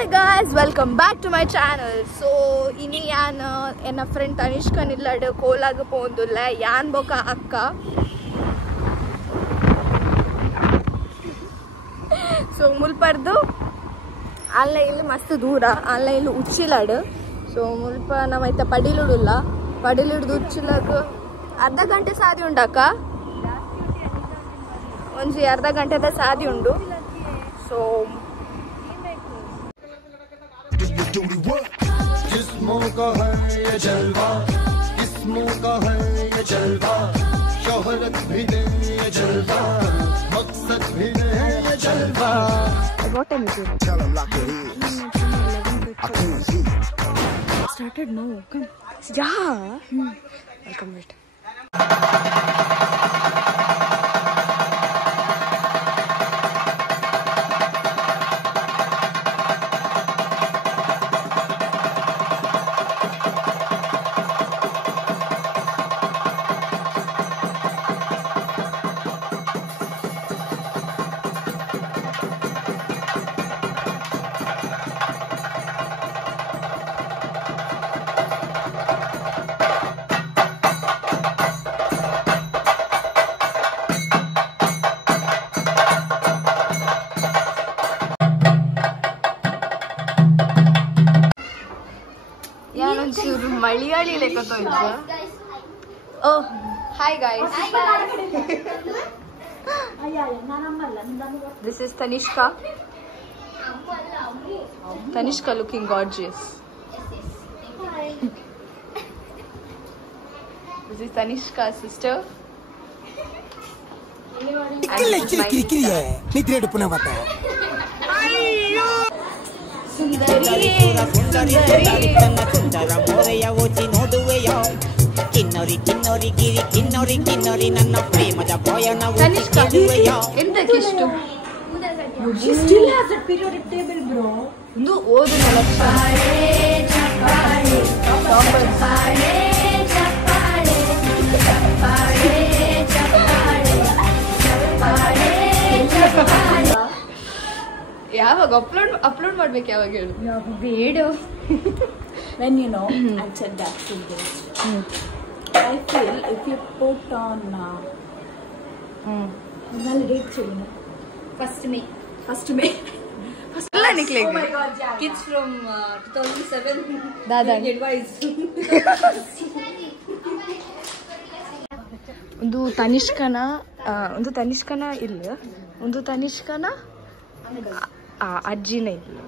Hi guys, welcome back to my channel. So ini yan ena friend Tanishka nillade kolaga pondulla yan boka akka. So mulpardu alla illu mast dura alla illu uchilade. So mulpa namaita padiludulla padiludu uchilaga ಅರ್ಧ ಗಂಟೆ ಸಾದಿ ಉಂಡಕ್ಕ ಒಂಜಿ ಅರ್ಧ ಗಂಟೆದ ಸಾದಿ ಉಂಡು so जिस्मों का है ये जलवा किस्मों का है ये जलवा शोहरत भी नहीं ये जलवा मकसद भी नहीं ये जलवा what time is it? Tell them lock your ears I can't see Started no come yeah welcome wait Malayali lekkato idda. Oh, hi guys. This is Tanishka. Tanishka looking gorgeous. This is Tanishka's sister. She still has that periodic table, bro. ಒಂದು ಓದಿನ ಯಾವಾಗ upload ಮಾಡ್ಬೇಕು ಯಾವಾಗ ಹೇಳು ಬೇಡ when you know I said that to this I feel if you put on validate children first May ಎಲ್ಲ ನಿಕ್ಲಿಗೆ oh my god yeah, kids from 2007 Dada advice ಒಂದು ತನಿಷ್ಕನ ಇಲ್ಲ ಒಂದು ತನಿಷ್ಕನ ಅಜ್ಜಿನ ಇಲ್ಲ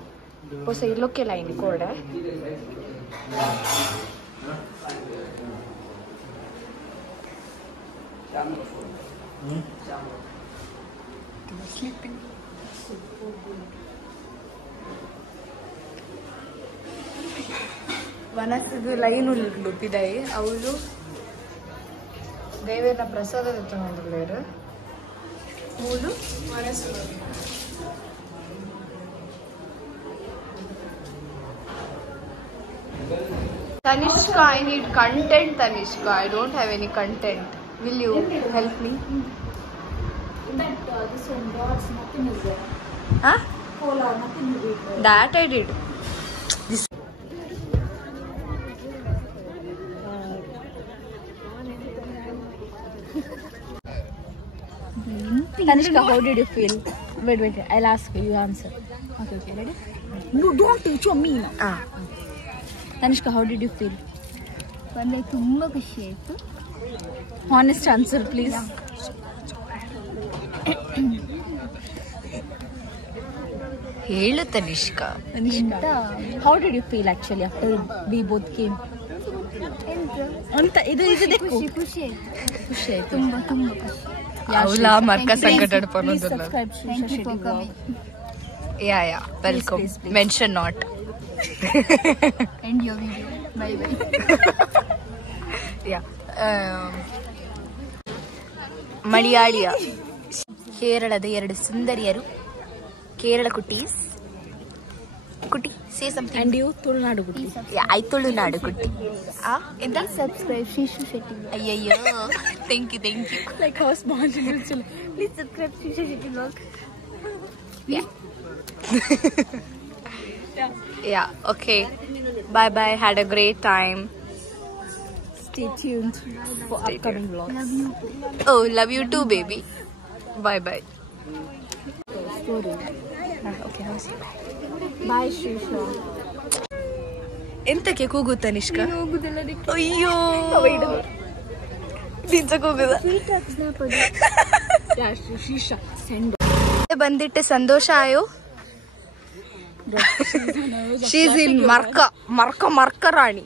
ಹೊಸ ಇಲ್ಲೋಕ್ಕೆಲ್ಲ ಇನ್ನು ಕೂಡ ವನಸದ ಲೈನ್ ಉಳ್ಪಿದಾಯಿ ಅವಳು ದೇವೇನ ಪ್ರಸಾದದ ತಗೊಂಡ್ರು ಮೂಲು Tanishka, I need content, Tanishka. I don't have any content. Will you help me? this one dots nothing is there Huh? cola nothing is there That I did. This. Tanishka, how did you feel? Wait, I'll ask you, you answer. Okay, ready? No, don't show me. Tanishka, how did you feel? ಬಂದೆ ತುಂಬಾ ಖುಷಿ ಆಯ್ತು Honest answer, please. ಹೇಳು Tanishka. Tanishka, how did you feel actually after we both came? ಅಂತ ಇದು ಖುಷಿ ಖುಷಿ ಆಯ್ತು ಖುಷಿ ಆಯ್ತು ತುಂಬಾ ತುಂಬಾ ಖುಷಿ ಅವಳ ಮರ್ಕ ಸಂಕಟ Please subscribe Thank you for coming. Yeah, welcome. Please. Mention not. End your video. Bye bye. Yeah. ಮಲಯಾಳಿಯ ಕೇರಳದ ಎರಡು ಸುಂದರಿಯರು Kerala ಕುಟೀಸ್ ಕುಟಿ say something and you Tulunadu ಗುಟ್ಟಿ I Tulunadu ಕುಟ್ಟಿ ಎಂತ Subscribe Shishu Shetty. ಅಯ್ಯಯ್ಯೋ thank you like how small Please subscribe Shishu Shetty vlog. yeah Yeah, okay. Bye bye. Had a great time. Stay tuned for upcoming vlogs. Oh, love you too, baby. Bye bye. Story. Okay, now say bye. Bye, Shrisha. ಎಂತಕ್ಕೆ ಕೂಗುತ್ತ ನಿಷ್ಕ ಅಯ್ಯೋ ನಿಜ ಕೂಗುದ Shrisha, send. ಬಂದಿಟ್ಟೆ ಸಂತೋಷ ಆಯೋ ಶೀಸ್ ಇನ್ ಮರ್ಕ ರಾಣಿ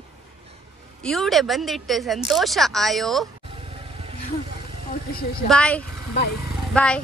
ಇವಡೆ ಬಂದಿಟ್ಟೆ ಸಂತೋಷ ಆಯೋ ಬಾಯ್ Bye. ಬಾಯ್